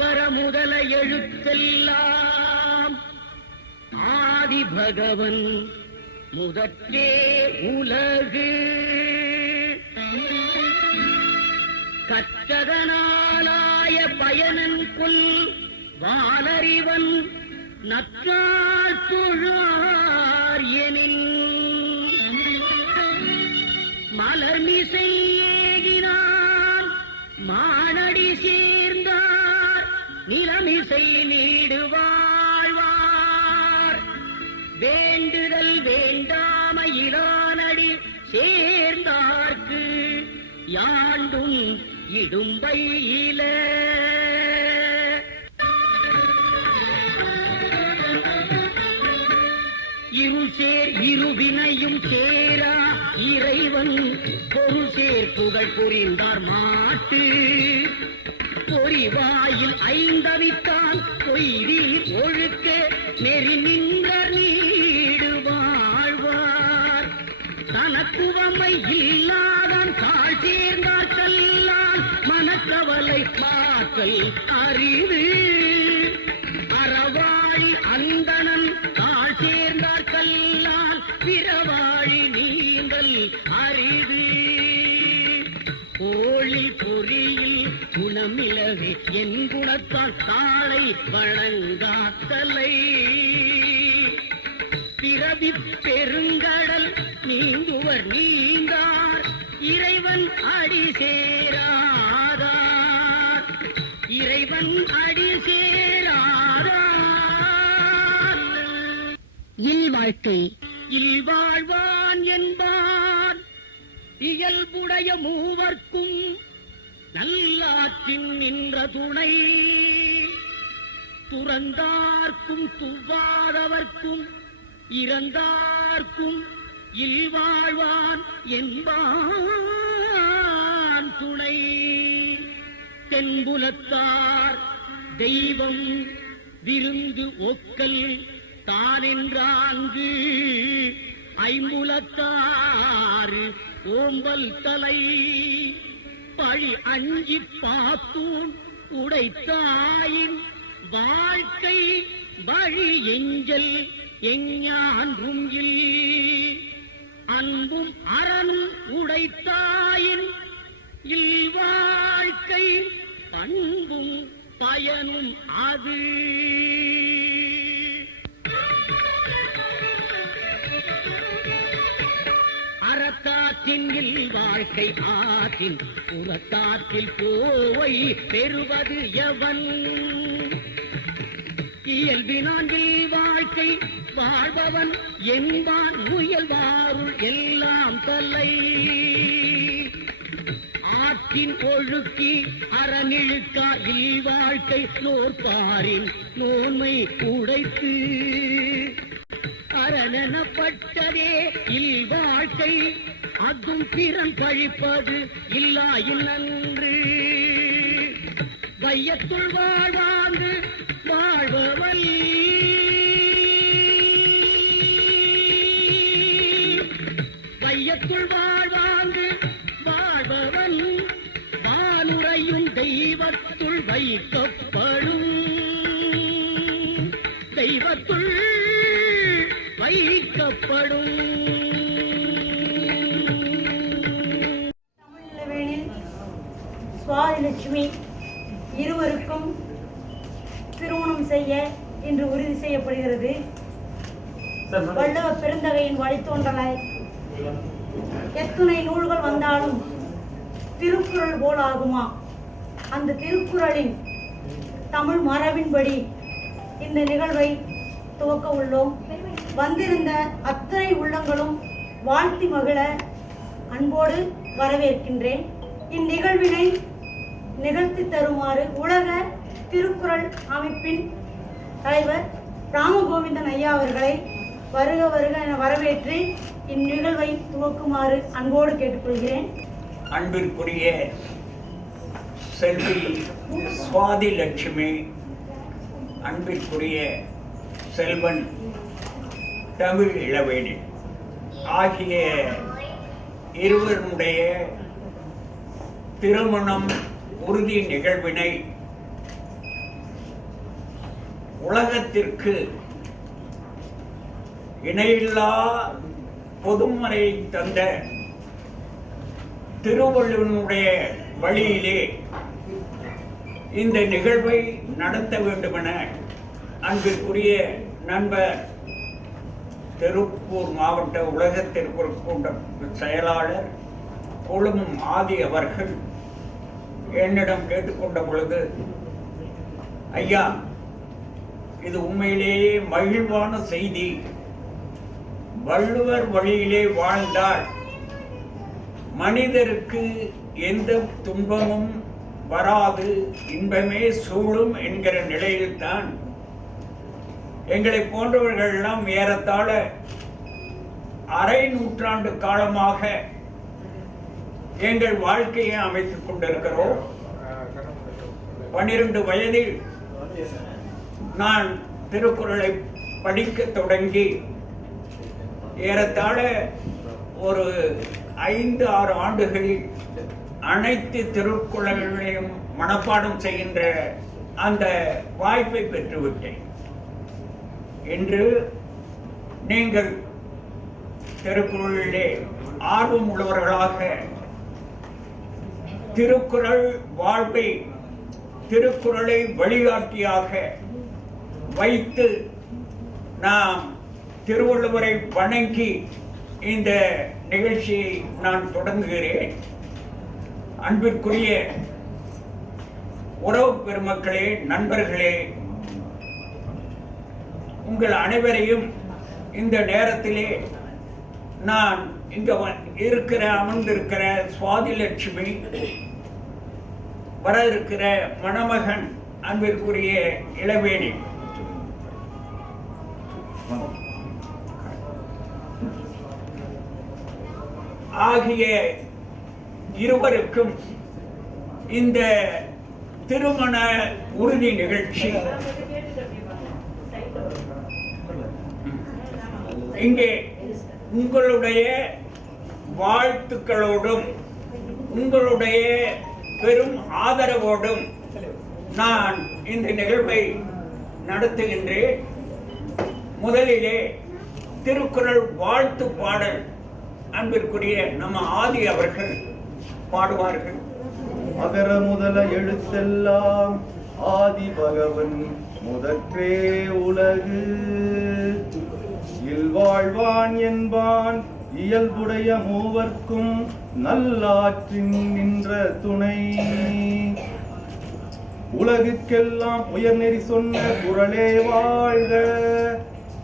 அகர முதல எழுத்தெல்லாம் ஆதி பகவன் முதற்றே உலகு. கற்றதனாலாய பயனன் கொல் வாலறிவன் நற்றாள் தொழார் எனில் மலர்மிசை ஏகினான் மானடி சேர்ந்தார் நிலமிசை நீடு வாழ்வார். வேண்டுதல் வேண்டாமையிலானடி சேர்ந்தார்க்கு யாண்டும் இடும்பையில. இருசேர் இருவினையும் சேரா இறைவன் பொருள் சேர் புகழ் புரிந்தார் மாட்டு. பொறிவாயில் ஐந்தவித்தான் பொய்வில் ஒழுக்க நெறி நின்ற நீடு வாழ்வார். தனக்குவமை இல்லாதான் தாழ் சேர்ந்தார் கல்லால் மனக்கவலை மாற்றல் அறிவு. அறவாழி அந்தணன் தாழ் சேர்ந்தார் கல்லால் பிறவாழி நீங்கள் அறிவு. கோழி பொறியில் குணமிலகு என் குணத்தால் தாளை வழங்காத்தலை. பிறவி பெருங்கடல் நீந்துவர் நீந்தார் இறைவன் அடி சேராதார். இறைவன் அடி சேராதார். இல்வாழ்க்கை இல்வாழ்வான் என்பான் இயல்புடைய மூவர்க்கும் நல்லாற்றின் நின்ற துணை. துறந்தார்க்கும் துவாதவர்க்கும் இறந்தார்க்கும் இல்வாழ்வான் என்பான் துணை. தென்புலத்தார் தெய்வம் விருந்து ஒக்கல் தானென்றாங்கு ஐம்புலத்தாறு ஓம்பல் தலை. பழி அஞ்சி பாத்தூன் உடைத்தாயின் வாழ்க்கை வழி எஞ்சல் எஞ்ஞான்றும் இல். அன்பும் அறனும் உடைத்தாயின் இல்வாழ்க்கை பண்பும் பயனும் அது. அறத்தாற்றின் இல்வாழ்க்கை ஆற்றின் புறத்தாற்றில் போவை பெறுவது எவன். இயல்பினான் வாழ்க்கை வாழ்பவன் என்பான் முயல்வாருள் எல்லாம் தலை. ஆற்றின் ஒழுக்கி அறநிழுக்கா இல்வாழ்க்கை நோற்பாரின் நோன்மை உடைத்து. அரணப்பட்டதே இல்வாழ்க்கை அதும் பிறன் பழிப்பது இல்லாயின் நன்று. வையத்துள் வாழ்வாங்கு வாழ்பவன் வையத்துள் வாழ்வாங்கு வாழ்பவன் வானுரையும் தெய்வத்துள் வைக்கப்படும். தெய்வத்துள் வைக்கப்படும். தமிழ்வேனில் சுவாதிலட்சுமி இருவருக்கும் திருமணம் செய்ய இன்று உறுதி செய்யப்படுகிறது. வள்ளுவ பெருந்தகையின் வழித்தோன்றலாய் எத்துணை நூல்கள் வந்தாலும் திருக்குறள் போல் ஆகுமா? அந்த திருக்குறளின் தமிழ் மரபின்படி இந்த நிகழ்வை துவக்க உள்ளோம். வந்திருந்த அத்தனை உள்ளங்களும் வாழ்த்தி மகிழ அன்போடு வரவேற்கின்றேன். இந்நிகழ்வினை நிகழ்த்தி தருமாறு உலக திருக்குறள் அமைப்பின் தலைவர் ராமகோவிந்தன் ஐயா அவர்களை வருக வருக என வரவேற்று இந்நிகழ்வை துவக்குமாறு அன்போடு கேட்டுக்கொள்கிறேன். அன்பிற்குரிய செல்வி சுவாதிலட்சுமி, அன்பிற்குரிய செல்வன் தமிழ் இளவேணி ஆகிய இருவருடைய திருமணம் உறுதி நிகழ்வினை உலகத்திற்கு இணையில்லா பொதுமறையை தந்த திருவள்ளுவனுடைய வழியிலே இந்த நிகழ்வை நடத்த வேண்டுமென அன்பிற்குரிய நண்பர் திருப்பூர் மாவட்ட உலக திருக்குறள் கூட்ட செயலாளர் கொழுமம் ஆதி அவர்கள் என்னிடம் கேட்டுக்கொண்ட பொழுது, ஐயா, இது உண்மையிலேயே மகிழ்வான செய்தி. வள்ளுவர் வழியிலே வாழ்ந்தால் மனிதருக்கு எந்த துன்பமும் வராது, இன்பமே சூழும் என்கிற நிலையில்தான் எங்களை போன்றவர்கள் எல்லாம் ஏறத்தாழ அரை நூற்றாண்டு காலமாக எங்கள் வாழ்க்கையை அமைத்துக் கொண்டிருக்கிறோம். 12 வயதில் நான் திருக்குறளை படிக்க தொடங்கி ஏறத்தாழ ஒரு 5-6 ஆண்டுகளில் அனைத்து திருக்குறள்களையும் மனப்பாடம் செய்கின்ற அந்த வாய்ப்பை பெற்றுவிட்டேன். இன்று நீங்கள் திருக்குறளிலே ஆர்வம் உள்ளவர்களாக திருக்குறள் வாழ்வை திருக்குறளை வழிகாட்டியாக வைத்து நாம் திருவள்ளுவரை வணங்கி இந்த நிகழ்ச்சியை நான் தொடங்குகிறேன். அன்பிற்குரிய உறவு பெருமக்களே, நண்பர்களே, உங்கள் அனைவரையும் இந்த நேரத்திலே நான் இங்க அமர்ந்திருக்கிற சுவாதி லட்சுமி, வர இருக்கிற மணமகன் அன்பிற்குரிய இளவேணி ஆகிய இருவருக்கும் இந்த திருமண உறுதி நிகழ்ச்சி இங்கே உங்களுடைய வாழ்த்துக்களோடும் உங்களுடைய பெரும் ஆதரவோடும் நான் இந்த நிகழ்வை நடத்துகின்றேன். முதலிலே திருக்குறள் வாழ்த்து பாடல் அன்பிற்குரிய நம்ம ஆதி அவர்கள் பாடுவார்கள். அகர முதல எழுத்தெல்லாம் ஆதி பகவன் முதற்றே உலகு, இல்வாழ்வான் என்பான் இயல்புடைய மூவர்க்கும் நல்லாற்றின் நின்ற துணை. உலகுக்கெல்லாம் உயர்நெறி சொன்ன குறளே வாழ்க,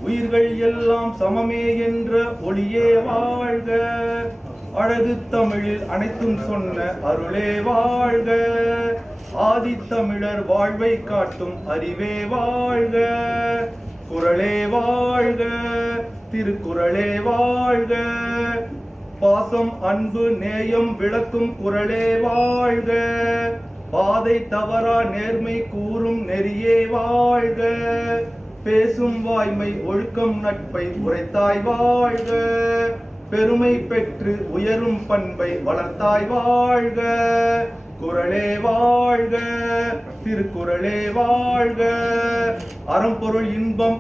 உயிர்கள் எல்லாம் சமமே என்ற ஒளியே வாழ்க, அழகு தமிழில் அனைத்தும் சொன்ன அருளே வாழ்க, ஆதித்தமிழர் வாழ்வை காட்டும் அறிவே வாழ்க, குறளே வாழ்க, திருக்குறளே வாழ்க, பாசம் அன்பு நேயம் விளக்கும் குறளே வாழ்க, பாதை தவறா நேர்மை கூறும் நெறியே வாழ்க, பேசும் வாய்மை ஒழுக்கம் நட்பை உரைத்தாய் வாழ்க, பெருமை பெற்று உயரும் பண்பை வளர்த்தாய் வாழ்க, குறளே வாழ்க, திருக்குறளே வாழ்க, அறம்பொருள் இன்பம்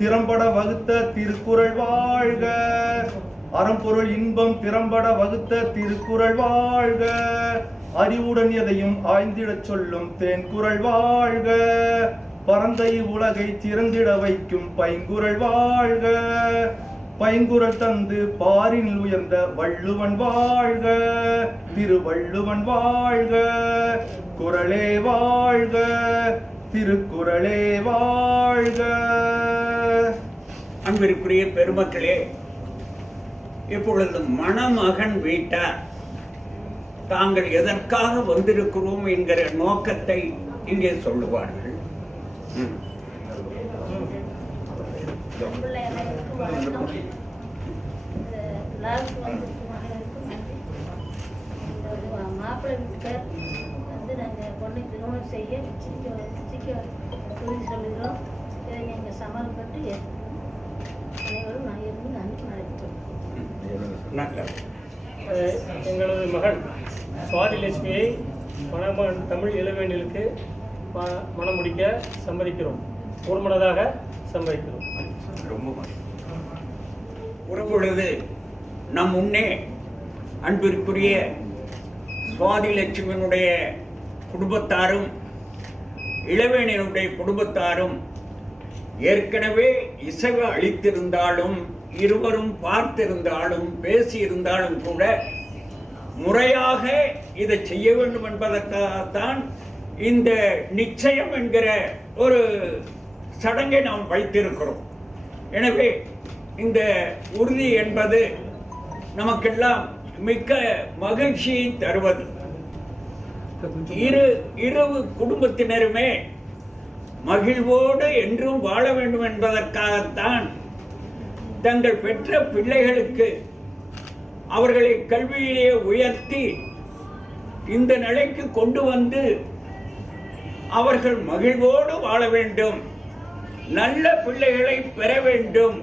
திறம்பட வகுத்த திருக்குறள் வாழ்க, அறம்பொருள் இன்பம் திறம்பட வகுத்த திருக்குறள் வாழ்க, அறிவுடன் எதையும் ஆய்ந்திடச் சொல்லும் தேன்குறள் வாழ்க, பரந்த உலகை திறந்திட வைக்கும் பைங்குறள் வாழ்க, பைங்குறள் தந்து பாரில் உயர்ந்த வள்ளுவன் வாழ்க, திருவள்ளுவன் வாழ்க, குறளே வாழ்க, திருக்குறளே வாழ்க. அன்பிற்குரிய பெருமக்களே, இப்பொழுது மணமகன் வீட்டார் தாங்கள் எதற்காக வந்திருக்கிறோம் என்கிற நோக்கத்தை இங்கே சொல்லுவார்கள். மாப்பிள்ளை வீட்டுக்கார் வந்து நாங்கள் பொண்ணை திருமணம் செய்ய உறுதி சொல்லுகிறோம். இதை நீங்கள் சமாளப்பட்டு அனைவரும் நான் இருந்து நன்றி நடத்துகிறோம். எங்களது மகன் சுவாதி லட்சுமியை மணமகன் தமிழ் இளவேனிலுக்கு மணம் முடிக்க சம்மதிக்கிறோம். ஒருமனதாக சம்மதிக்கிறோம். ரொம்ப ஒரு பொழுது நம் முன்னே அன்பிற்குரிய சுவாதி லட்சுமியினுடைய குடும்பத்தாரும் இளவேணியனுடைய குடும்பத்தாரும் ஏற்கனவே இசைவு அளித்திருந்தாலும் இருவரும் பார்த்திருந்தாலும் பேசியிருந்தாலும் கூட முறையாக இதை செய்ய வேண்டும் என்பதற்காகத்தான் இந்த நிச்சயம் என்கிற ஒரு சடங்கை நாம் வைத்திருக்கிறோம். எனவே இந்த உறுதி என்பது நமக்கெல்லாம் மிக்க மகிழ்ச்சியை தருவது. இரு குடும்பத்தினருமே மகிழ்வோடு என்றும் வாழ வேண்டும் என்பதற்காகத்தான் தங்கள் பெற்ற பிள்ளைகளுக்கு அவர்களை கல்வியிலே உயர்த்தி இந்த நிலைக்கு கொண்டு வந்து அவர்கள் மகிழ்வோடு வாழ வேண்டும், நல்ல பிள்ளைகளை பெற வேண்டும்,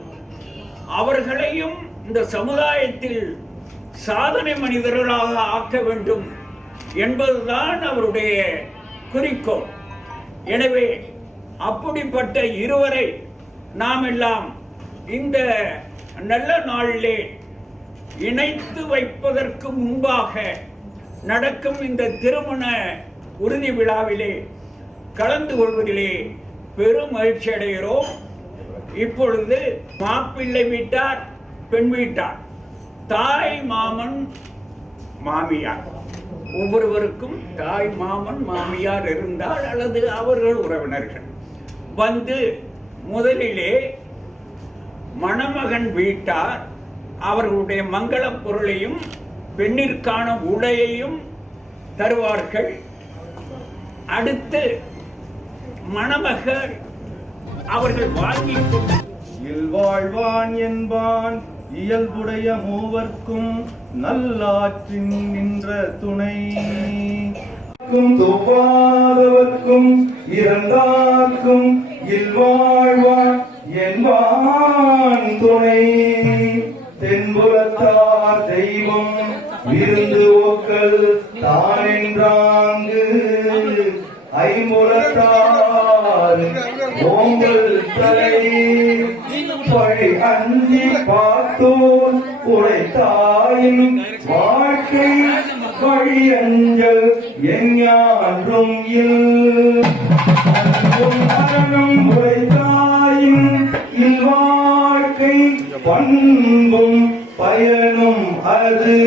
அவர்களையும் இந்த சமுதாயத்தில் சாதனை மனிதர்களாக ஆக்க வேண்டும் என்பதுதான் அவருடைய குறிக்கோள். எனவே அப்படிப்பட்ட இருவரை நாம் எல்லாம் இந்த நல்ல நாளிலே இணைத்து வைப்பதற்கு முன்பாக நடக்கும் இந்த திருமண உறுதி விழாவிலே கலந்து கொள்வதிலே பெரும் மகிழ்ச்சி அடைகிறோம். இப்பொழுது மாப்பிள்ளை வீட்டார், பெண் வீட்டார், தாய் மாமன் மாமியார், ஒவ்வொருவருக்கும் தாய் மாமன் மாமியார் இருந்தால் அல்லது அவர்கள் உறவினர்கள் வந்து முதலிலே மணமகன் வீட்டார் அவர்களுடைய மங்கள பொருளையும் பெண்ணிற்கான உடையையும் தருவார்கள். அடுத்து மணமகள் அவர்கள் வாங்கி இல்வாழ்வான் என்பான் இயல்புடைய மூவர்க்கும் நல்லாற்றின் நின்ற துணை துவாதவர்க்கும் இறந்தார்க்கும் இல்வாழ்வான் என்பான் துணை தென்புலத்தார் தெய்வம் விருந்து ஒக்கல் தானென்றாங்கு ஐம்புலத்தார் ஓங்கல் தலை பழி அஞ்சி பார்த்தோர் உழைத்தாயின் வாழ்க்கை வழி அஞ்சல் எஞ்ஞான்றும் மரணம் உழைத்தாயின் இல்வாழ்க்கை பண்பும் பயனும் அது.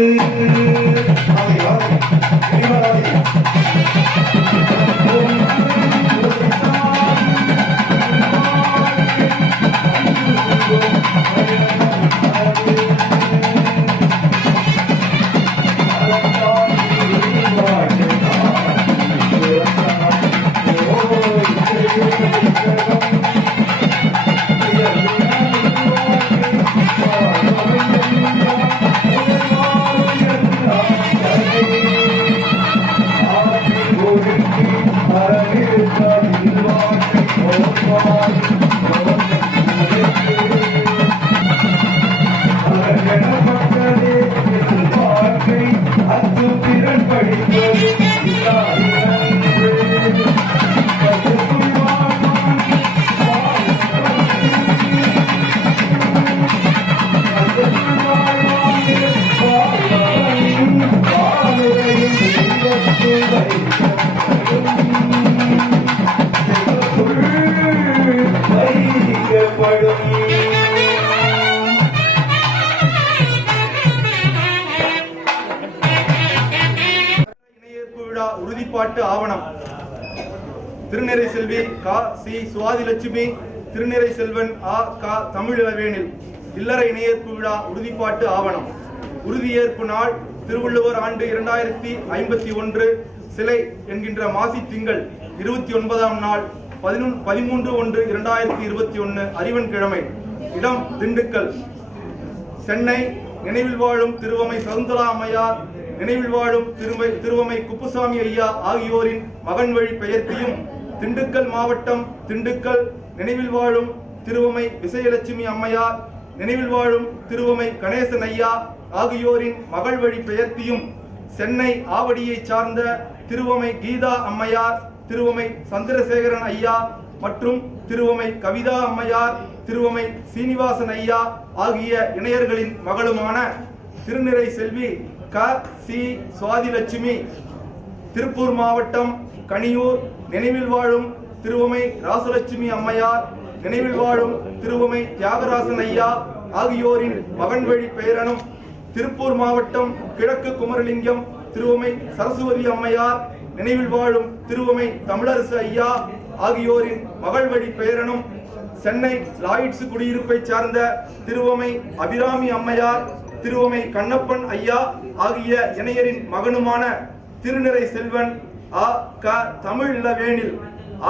உறுதிப்பாட்டு ஆவணம் திருநிறை செல்வி கா சி சுவாதி லட்சுமி, திருநிறை செல்வன் ஆ கா தமிழிளவேனில் இல்லற இணையேற்பு விழா உறுதிப்பாட்டு ஆவணம். உறுதியேற்பு நாள் திருவள்ளுவர் ஆண்டு 2051 சிலை என்கின்ற மாசி திங்கள் 29ஆம் நாள் 13/1/2021 அறிவன் கிழமை. இடம் திண்டுக்கல். சென்னை நினைவில் வாழும் திருவமை சகுந்தலா அம்மையார், நினைவில் வாழும் திருவமை குப்புசாமி ஐயா ஆகியோரின் மகன் வழி பெயர்த்தியும், திண்டுக்கல் மாவட்டம் திண்டுக்கல் நினைவில் வாழும் திருவமை விசயலட்சுமி அம்மையார், நினைவில் வாழும் திருவமை கணேசன் ஐயா ஆகியோரின் மகள் வழி பெயர்த்தியும், சென்னை ஆவடியை சார்ந்த திருவமை கீதா அம்மையார், திருவமை சந்திரசேகரன் ஐயா, மற்றும் திருவமை கவிதா அம்மையார், திருவமை சீனிவாசன் ஐயா ஆகிய இணையர்களின் மகளுமான திருநிறை செல்வி க. சி. சுவாதிலட்சுமி, திருப்பூர் மாவட்டம் கனியூர் நினைவில் வாழும் திருவமை ராசலட்சுமி அம்மையார், நினைவில் வாழும் திருவமை தியாகராசன் ஐயா ஆகியோரின் மகன் வழி பேரனும், திருப்பூர் மாவட்டம் கிழக்கு குமரலிங்கம் திருவமை சரஸ்வதி அம்மையார், நினைவில் வாழும் திருவமை தமிழரசு ஐயா ஆகியோரின் மகள் வழி பேரனும், சென்னை லாயிட்ஸ் குடியிருப்பை சார்ந்த திருவமை அபிராமி அம்மையார், திருவமை கண்ணப்பன் ஐயா ஆகிய இணையரின் மகனுமான திருநிறை செல்வன் அ. க. தமிழ் இளவேனில்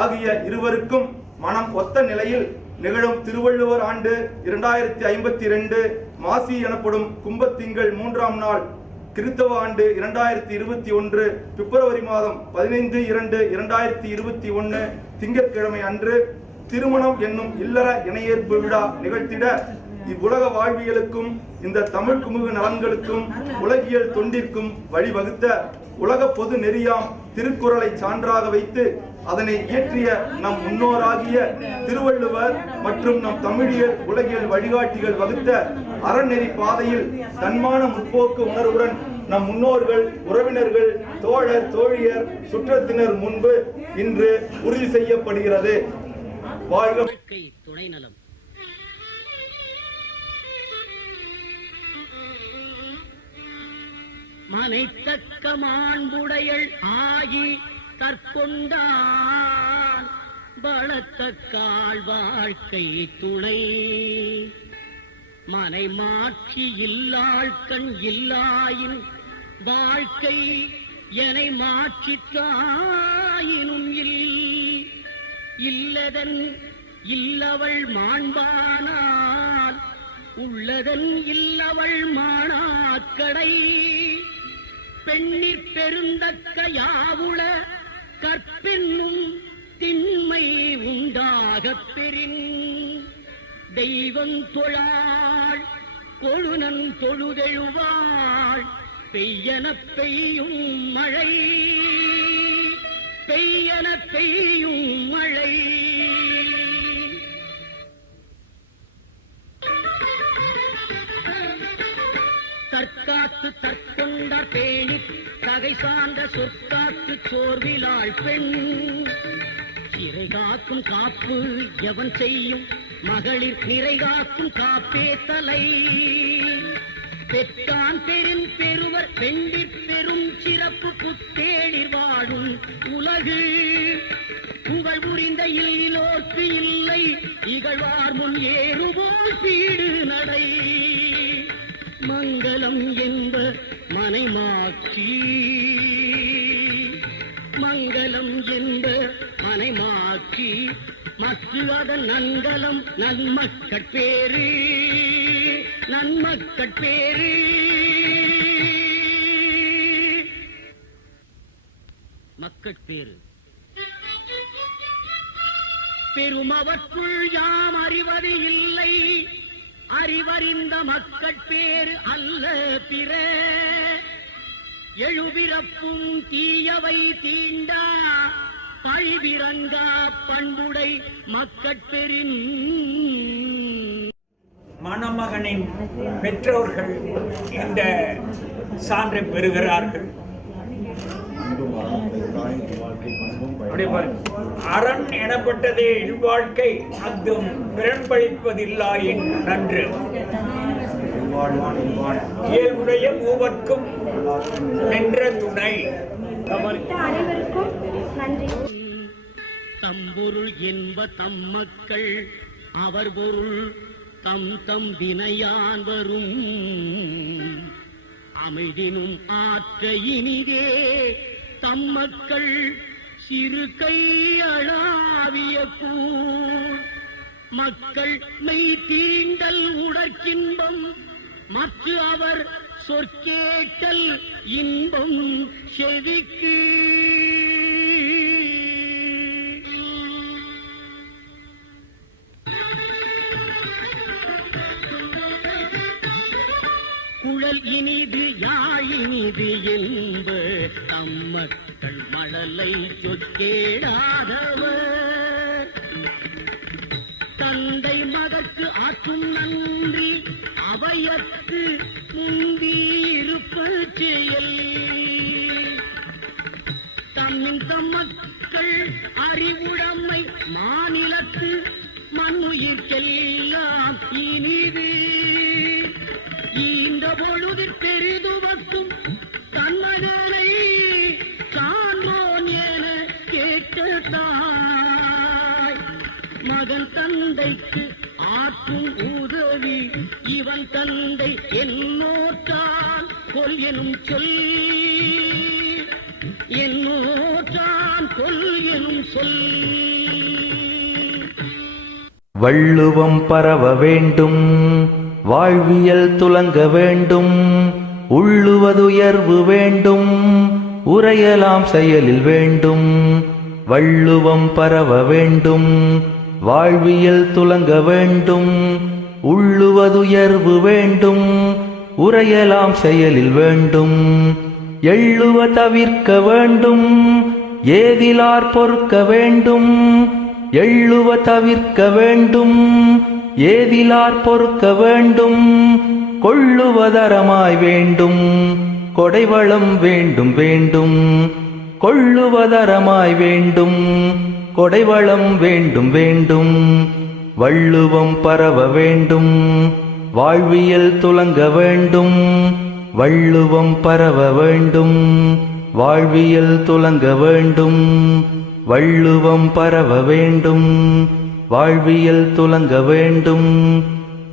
ஆகிய இருவருக்கும் மனம் ஒத்த நிலையில் நிகழும் திருவள்ளுவர் ஆண்டு 2052 மாசி எனப்படும் கும்பத்திங்கள் 3ஆம் நாள், கிறித்தவ ஆண்டு 2021 பிப்ரவரி மாதம் 15/2/2021 திங்கட்கிழமை அன்று திருமணம் என்னும் இல்லற இணையேற்பு விழா நிகழ்த்திட இவ்வுலக வாழ்வியலுக்கும் இந்த தமிழ் குமுக நலன்களுக்கும் உலகியல் தொண்டிற்கும் வழிவகுத்த உலக பொது நெறியாம் திருக்குறளை சான்றாக வைத்து அதனை இயற்றிய நம் முன்னோராகிய திருவள்ளுவர் மற்றும் நம் தமிழியல் உலகியல் வழிகாட்டிகள் வகுத்த அறநெறி பாதையில் தன்மான முற்போக்கு உணர்வுடன் நம் முன்னோர்கள், உறவினர்கள், தோழர், தோழியர், சுற்றத்தினர் முன்பு இன்று உறுதி செய்யப்படுகிறது. வாழ்க துணை நலம். மனைத்தக்க மாண்புடையள் ஆகி தற்கொண்டான் பலத்தக்கால் வாழ்க்கை துணை. மனை மாற்றி இல்லாள் கண் இல்லாயின் வாழ்க்கை எனை மாற்றித்தாயினும் இல்லதன் இல்லவள் மாண்பானால் உள்ளதன் இல்லவள் மாணாக்கடை. பெண்ணிற் பெருந்தக்க யாவுள கற்பென்னும் திண்மை உண்டாகப் பெறின். தெய்வம் தொழாள் கொழுநன் தொழுதெழுவாள் பெய்யனப் பெய்யும் மழை, பெய்யனப் பெய்யும் மழை. தற்காத்து தற்கொண்டார் பேணி தகை சார்ந்த சொற்காத்து சோர்விலாள் பெண். சிறை காக்கும் காப்பு எவன் செய்யும் மகளிர் நிறை காக்கும் காப்பே தலை. பெற்றான் பெரும் பெருவர் பெண்டிற் பெரும் சிறப்பு புத்தேடிர் வாழும் உலகு. புகழ் புரிந்த இல்லோர்க்கு இல்லை இகழ்வார் முன் ஏறுவோர் பீடு நடை. மங்களம் என்ப மனைமாட்சி, மங்களம் என்ப மனைமாட்சி. மற்ற அதன் நன்கலம் நன்மக்கட்பேறு, நன்மக்கட்பேறு. மக்கட்பேறு பெருமவற்றுள் யாம் அறிவது இல்லை. அறிவறிந்த மக்கட்பேறு அல்ல பிற. எழுபிறப்பும் தீயவை தீண்டா பழிவிரங்கா பண்புடை மக்கட்பெறின். மணமகனின் பெற்றோர்கள் இந்த சான்றை பெறுகிறார்கள். அரண் எனப்பட்டதே இல்வாழ்க்கை, அங்கும் பிறன்பளிப்பதில்லாயின் நன்று. இயல்புடைய மூவர்க்கும் நின்ற துணை. அனைவருக்கும் நன்றி. தம்பொருள் என்ப தம் மக்கள் அவர் பொருள் தம் தம் வினையான் வரும். அமைதினும் ஆற்ற இனிதே தம் மக்கள் சிறு கையளாவிய கூழ். மக்கள் மெய் தீண்டல் உடற்கின்பம் மற்ற அவர் சொற்கேட்டல் இன்பம் செவிக்கு. குழல் இனிது யாழினிது என்ப தம் மக்கள் மழலை சொற்கேடாதவர். தந்தை மகற்கு ஆற்றும் நன்றி அவையத்து முந்தி இருப்பது செயல். தம்மின் தம்மக்கள் அறிவுடைமை மாநிலத்து மண்ணுயிர்க்கெல்லாம் இனிது. இந்த பொழுது பெரிதுவக்கும் தன்மகனை சான்றோன் என கேட்ட தாய் மகன் தந்தைக்கு ஆற்றும் உதவி இவன் தந்தை என்னோற்றான் கொல் எனும் சொல். என்னோற்றான் கொல் எனும் சொல். வள்ளுவம் பரவ வேண்டும், வாழ்வியல் துலங்க வேண்டும், உள்ளுவதுயர்வு வேண்டும், உரையலாம் செயலில் வேண்டும். வள்ளுவம் பரவ வேண்டும், வாழ்வியல் துலங்க வேண்டும், உள்ளுவதுயர்வு வேண்டும், உரையலாம் செயலில் வேண்டும். எள்ளுவ தவிர்க்க வேண்டும், ஏதிலார் பொறுக்க வேண்டும். எள்ளுவ தவிர்க்க வேண்டும், ஏதிலார் பொறுக்க வேண்டும். கொள்ளுவதரமாய் வேண்டும், கொடைவளம் வேண்டும் வேண்டும். கொள்ளுவதரமாய் வேண்டும், கொடைவளம் வேண்டும் வேண்டும். வள்ளுவம் பரவ வேண்டும், வாழ்வியல் துலங்க வேண்டும். வள்ளுவம் பரவ வேண்டும், வாழ்வியல் துலங்க வேண்டும். வள்ளுவம் பரவ வேண்டும், வாழ்வியல் துலங்க வேண்டும்.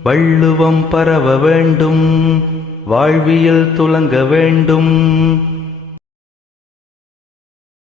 வள்ளுவம் பரவ வேண்டும், வாழ்வியல் துலங்க வேண்டும்.